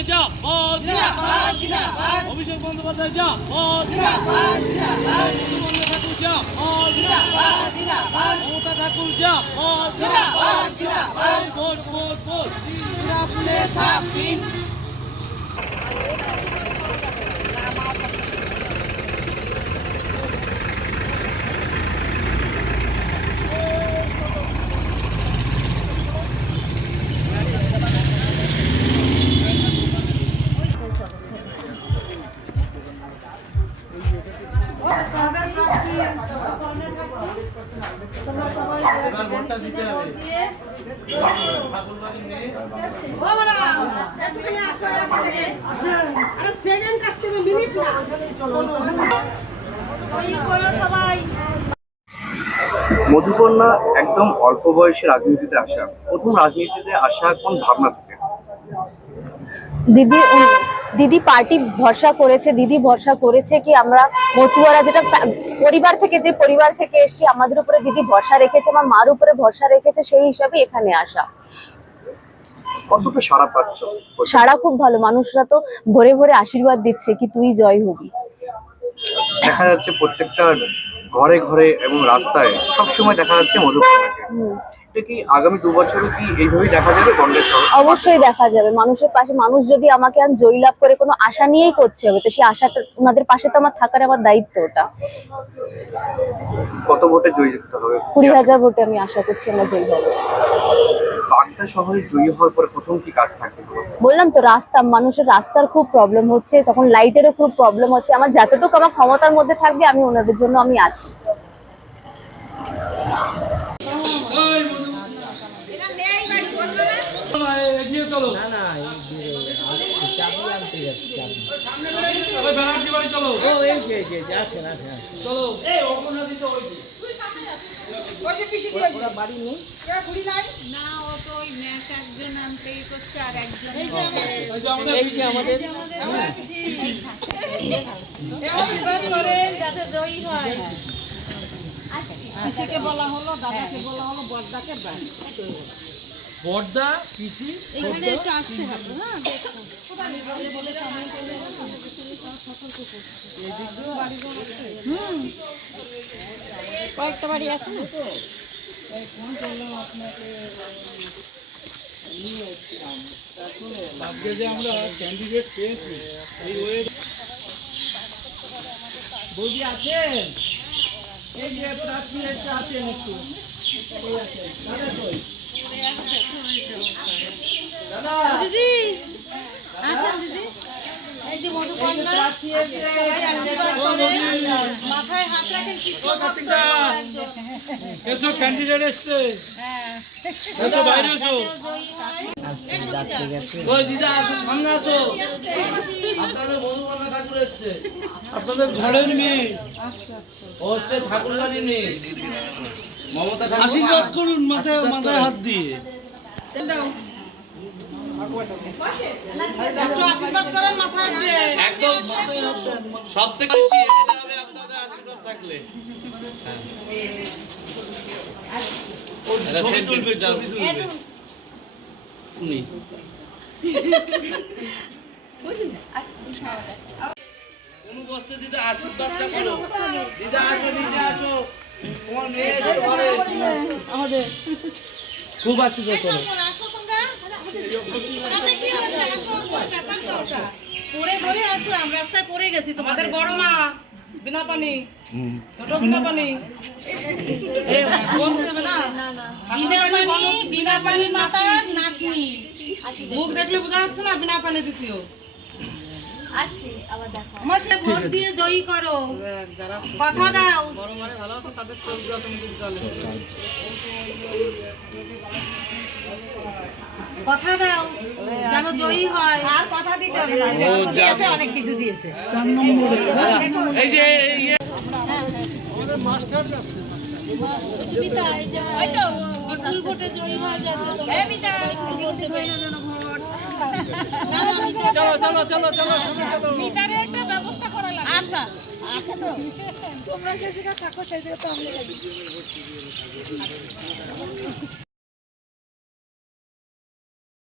বন্দ্যোপাধ্যায় যা অভিষেক বন্দ্যোপাধ্যায় যা ঠাকুর যা মমতা ঠাকুর যা ভোট ভোট ভোট মধুকন্যা একদম অল্প বয়সে রাজনীতিতে আসা, প্রথম রাজনীতিতে আসা কোন ভাবনা থেকে? দিদি পার্টি ভরসা করেছে, দিদি ভরসা করেছে কি আমরা মতুয়ারা যেটা পরিবার থেকে এসেছি, আমাদের উপরে দিদি ভরসা রেখেছে, আমার মার উপরে ভরসা রেখেছে, সেই হিসাবে এখানে আসা। কতটা সাড়া পাচ্ছ? সাড়া খুব ভালো, মানুষরা তো ভরে ভরে আশীর্বাদ দিচ্ছে কি তুই জয় হবি। দেখা যাচ্ছে প্রত্যেকটা ঘরে ঘরে এবং রাস্তায় সবসময় দেখা যাচ্ছে মধুকন্যাকে। এটা কি আগামী 2 বছরে কি এইভাবেই দেখা যাবে বঙ্গের শহরে? অবশ্যই দেখা যাবে। মানুষের পাশে মানুষ যদি আমাকে আর জয়লাভ করে, কোনো আশা নিয়েই করছে হবে, তো সেই আশাটা ওনাদের পাশে তো আমার থাকার আমার দায়িত্ব ওটা। কত ভোটে জয়ী হতে হবে? 20,000 ভোটে আমি আশা করছি আমরা জয়ী হব। বাগদা শহরে জয়ী হওয়ার পরে প্রথম কি কাজ থাকবে? বললাম তো, মানুষের রাস্তার খুব প্রবলেম হচ্ছে, তখন লাইটেরও খুব প্রবলেম হচ্ছে। আমার যতটুকু আমার ক্ষমতার মধ্যে থাকবে আমি ওনাদের জন্য আমি আছি। পিসিকে বলা হলো, দাদাকে বলা হলো, বড়দাকে বড়দা পিসি এখানে একটু আসতে হবে। কয়েকটা বাড়ি আছে না তো, আজকে যে আমরা ক্যান্ডিডেট পেয়েছি এই বৌদি আছেন, এই যে প্রার্থী এসে আছেন একটু দিদি আসেন, দিদি এই যে মধুকন্যা মাথায় হাত রাখেন, এসো ক্যান্ডিডেট এসছে, এসো বাইরে এসো, ওই দিদা আসো, সামনে আসো, আপনাদের মধুকন্যা ঠাকুর এসছে, আপনাদের ঘরের মেয়ে, ও হচ্ছে ঠাকুরবাড়ির মেয়ে মমতা ঠাকুর। আশীর্বাদ করুন মাথায় মাথায় হাত দিয়ে, আশীর্বাদ করেন মাথায় দিয়ে, একদম সব থেকে বেশি এমএলএ হবে আপনাদের আশীর্বাদ থাকলে। ছবি তুলবে, ছবি তুলবে। বসতে দিদা আশীর্বাদটা করো, দিদা আসো, দিদা আসো, তোমার মেয়ে এসে ঘরে আমাদের খুব আশীর্বাদ করো। পড়ে ধরে আসলাম, রাস্তায় পড়ে গেছি, তোমাদের বড় মা বিনা পানি, ছোট বিনা পানি, বিনা পানি মাতা নাতনি, মুখ দেখলে বোঝা যাচ্ছে না বিনা পানি দ্বিতীয়। আমার সে ভোট দিয়ে জয়ী করো, কথা দাও, বড় মারে ভালো আছে তাদের চলবে অটোমেটিক চলে, কথা দাও যেন জয়ী হয়। আর কথা দিতে হবে না, দিয়েছে অনেক কিছু দিয়েছে। 4 নম্বরে এই যে আমাদের মাস্টার মিতা, এই যে হয়তো বিপুল ভোটে জয়ী হয়ে যাবে, এই মিতা ভোট দেবে না যেন ভোট। চলো চলো চলো চলো চলো, মিটারে একটা ব্যবস্থা করা লাগবে। আচ্ছা আচ্ছা, তো তোমরা যে জায়গা থাকো সেই জায়গা তো আমরা